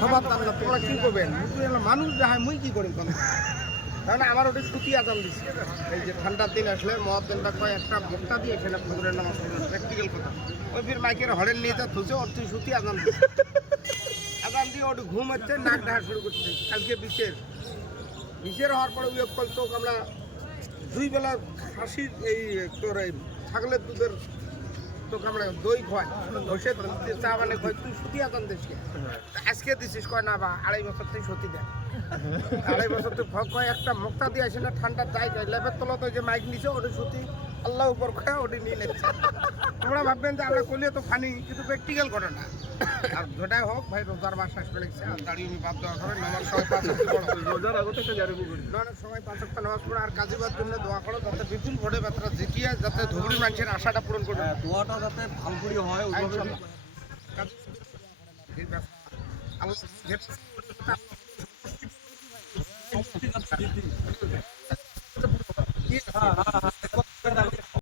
সবার দাম না, তোমরা কি করবেন? মানুষ যাহায় মুই কি করি কোন, তাহলে আমার ওটা ছুটি আদান দিচ্ছে। এই যে ঠান্ডার দিন আসলে মহাদিনটা কয় একটা ভোক্তা দিয়ে সেটা ফজরের নামাজ প্র্যাকটিক্যাল কথা। ওই ফির মাইকের হরেন নিয়ে যা থুছে ওর তুই ছুটি আদান দিচ্ছে। আদান দিয়ে ওটা ঘুম হচ্ছে, নাক ঢাকা শুরু করছে। কালকে বিচের হওয়ার পরে উইয়োগ করতো আমরা 2 বেলা খাসির এই তোর এই ছাগলের দুধের তোকে আমরা দই খাওয়াই, বসে চা মানে খাই, তুই সুতি আদান দিসকে আজকে দিছিস কয় না বা 2.5 বছর থেকে সতী দেয়। 2.5 বছর তো কয় একটা মুক্তা দিয়ে আসে না ঠান্ডার জায়গায় লেবের তলাতে যে মাইক নিছে ওটা সুতি আল্লাহ উপর খায় ওটি নিয়ে নিচ্ছে। তোমরা ভাববেন যে আমরা করলে তো ফানি, কিন্তু প্র্যাকটিক্যাল করে না। আর যেটাই হোক ভাই, রোজার মাস আসবে লাগছে, আর দাঁড়িয়ে বাদ দেওয়া হবে। নামাজ সময় 5 রোজার আগত একটা জারিবু করি সময় 5 ওয়াক্ত নামাজ পড়ো আর কাজীবার জন্য দোয়া করো, যাতে বিপুল ভোটে বার্তা জিতিয়ে যাতে ধুবড়ি মানুষের আশাটা পূরণ করবে। দোয়াটা যাতে ভালো করে হয় ওইভাবে আল্লাহ